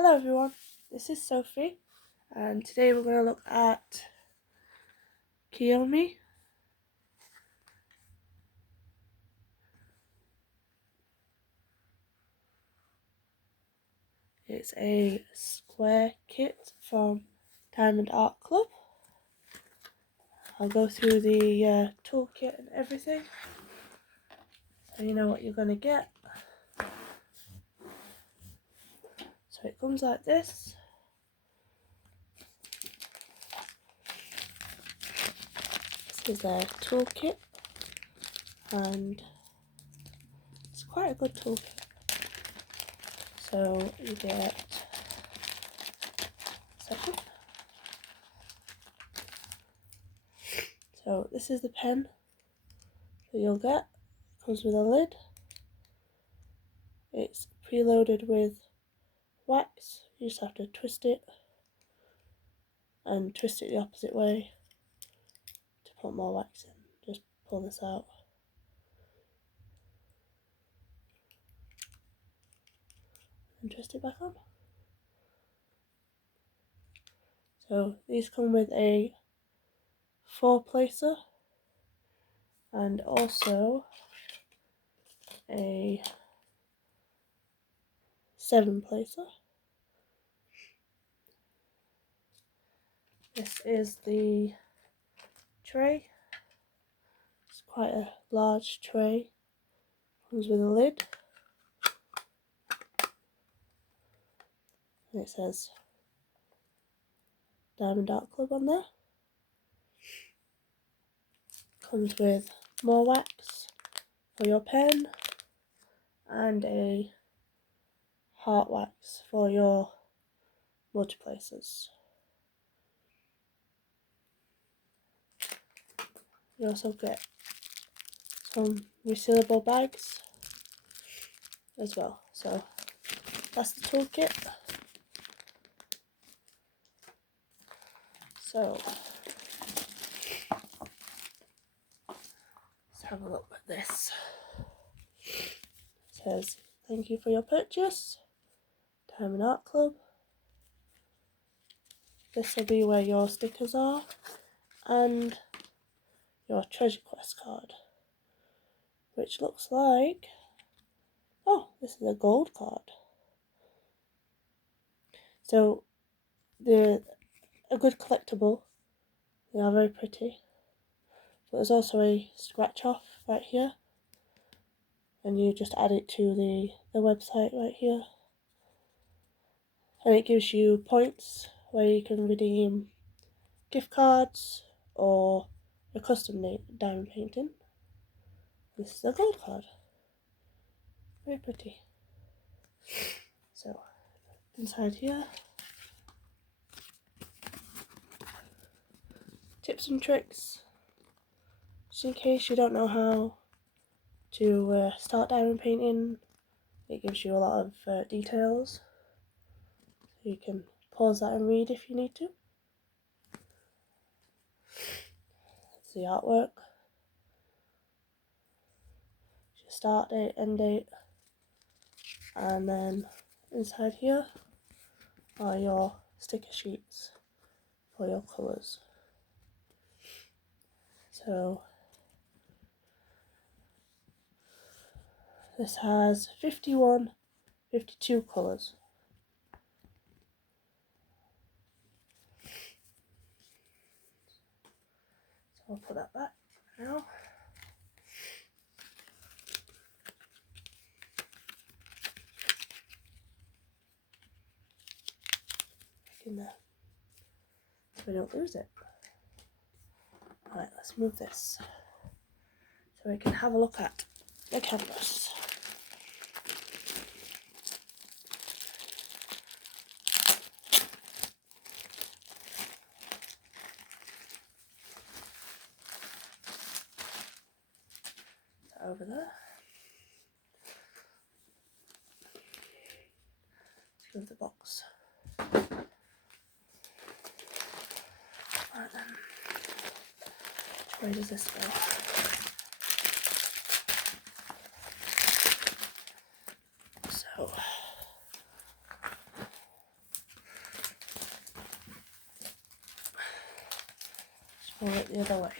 Hello everyone, this is Sophie and today we're going to look at Kiyohime. It's a square kit from Diamond Art Club. I'll go through the toolkit and everything so you know what you're going to get. So it comes like this. This is a toolkit and it's quite a good toolkit. So you get So this is the pen that you'll get. It comes with a lid. It's preloaded with wax. You just have to twist it and twist it the opposite way to put more wax in. Just pull this out. And twist it back on. So these come with a 4-placer and also a 7-placer. This is the tray. It's quite a large tray. Comes with a lid. And it says Diamond Art Club on there. Comes with more wax for your pen and a heart wax for your multiplacers. You also get some resealable bags as well. So that's the toolkit. So let's have a look at this. It says, "Thank you for your purchase, Diamond Art Club." This will be where your stickers are and your treasure quest card, which looks like, oh, this is a gold card. So they're a good collectible. They are very pretty. But there's also a scratch off right here, and you just add it to the website right here, and it gives you points where you can redeem gift cards or a custom diamond painting. This is a gold card. Very pretty. So inside here, tips and tricks, just in case you don't know how to start diamond painting. It gives you a lot of details, so you can pause that and read if you need to. That's the artwork. Your start date, end date, and then inside here are your sticker sheets for your colours. So this has 52 colours. So I'll put that back now. In there so we don't lose it. Alright, let's move this so we can have a look at the canvas. Over there. Let's move the box. Right then. Which way does this go? So Roll it the other way.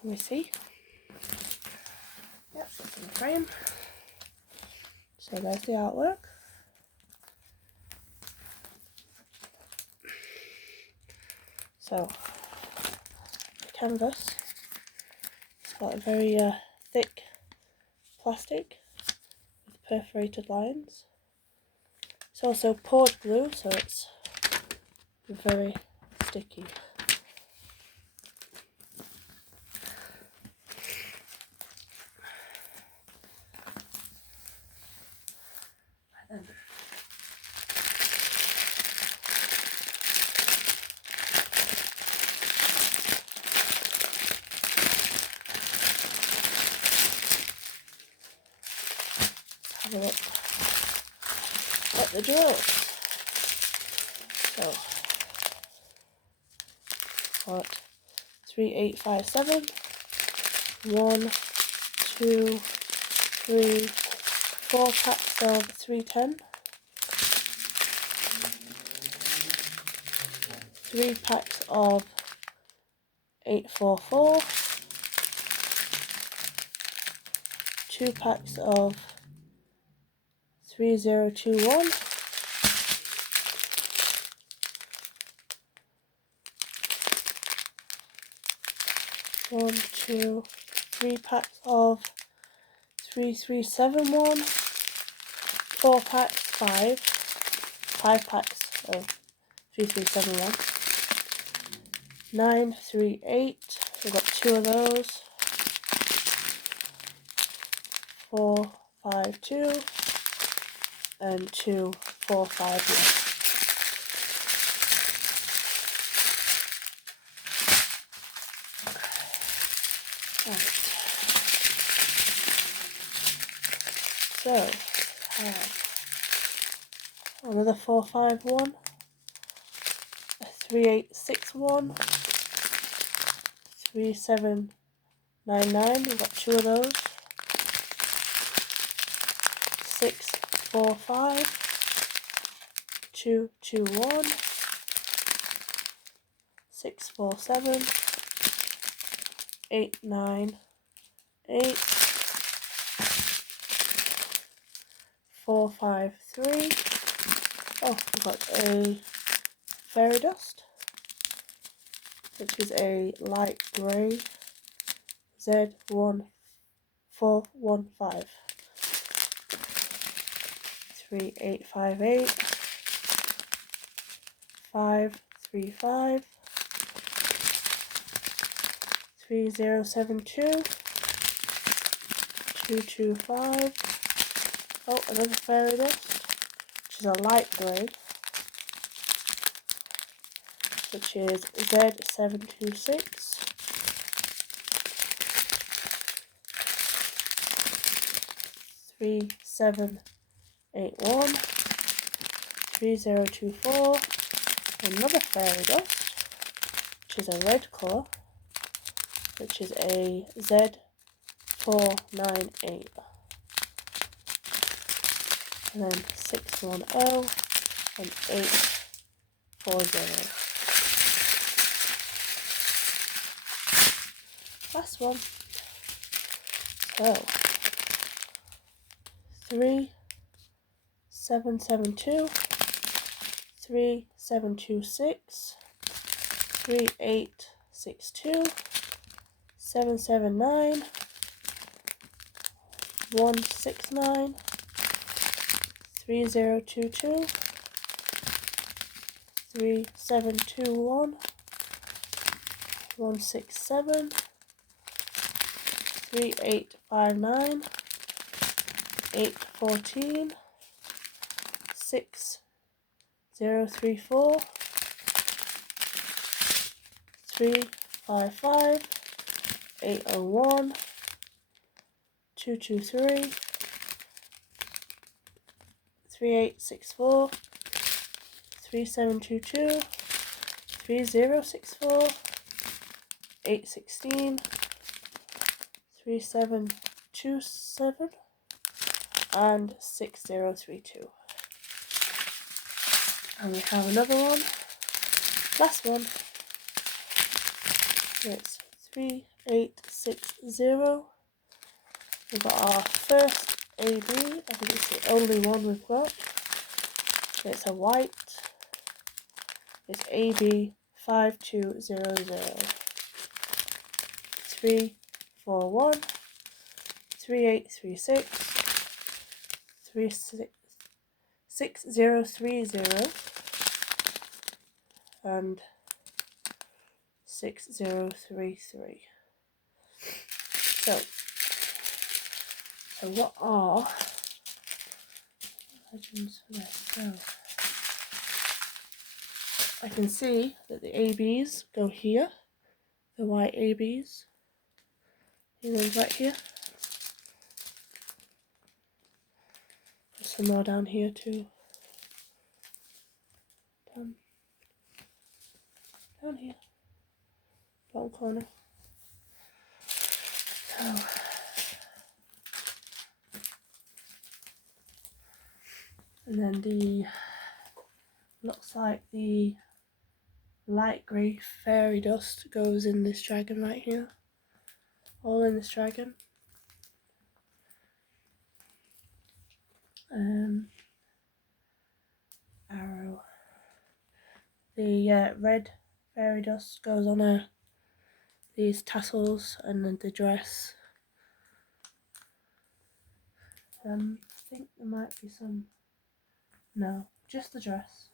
Can we see? Yep, it's in the frame. So there's the artwork. So the canvas, it's got a very thick plastic with perforated lines. It's also poured glue, so it's very sticky. Have a look at the drills. So, got 3, 8, 5, 7, 1, 2, 3, 4 packs of 310, 3 packs of 844, 2 packs of 3021, 1, 2, 3 packs of 3371, 4 packs, 5 packs of 3371, 938, we've got 2 of those, 452, and 2, 4, 5 left. Right. So, another 451, a 3861, 3799, we've got 2 of those, 645, 221, 647, 898, 453. Oh, we've got a fairy dust, which is a light grey Z1415, 3858, 535, 3072, 225. Oh, another fairy dust, which is a light grey, which is Z726, 3781, 3024, another fairy dust, which is a red colour, which is a Z498, and then 610 and 840. Last one. So 3772, 3726, 3862, 779, 169, 3022, 3721, 167, 3859, 814, 6034, 355, 801, 223, 3864, 3722, 3064, 816, 3727, and 6032. And we have another one, last one, it's 3860. We've got our first AB, I think it's the only one we've got. It's a white, it's AB 5200, 341, 3836, 6030, and 6033. So what are legends for this? So I can see that the ABs go here, the white ABs. These ones right here. There's some more down here too. Down here. Bottom corner. So and then the looks like the light grey fairy dust goes in this dragon right here. All in this dragon. Arrow. The red fairy dust goes on these tassels and then the dress. I think there might be some. No, just the dress.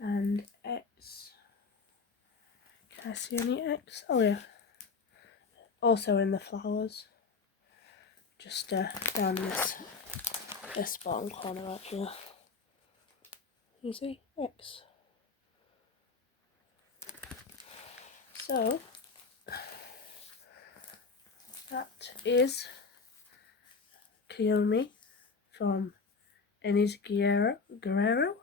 And X. Can I see any X? Oh yeah. Also in the flowers. Just down this bottom corner right here. You see? X. So that is Kiyohime from enys guerrero.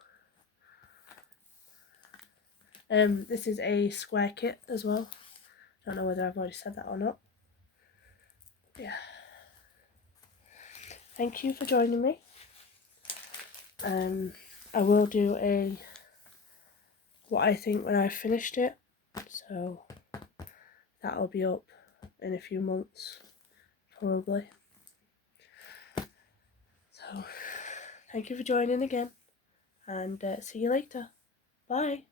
This is a square kit as well. Don't know whether I've already said that or not. Yeah. Thank you for joining me. I will do what I think when I've finished it. So that'll be up in a few months, probably. So thank you for joining again, and see you later. Bye.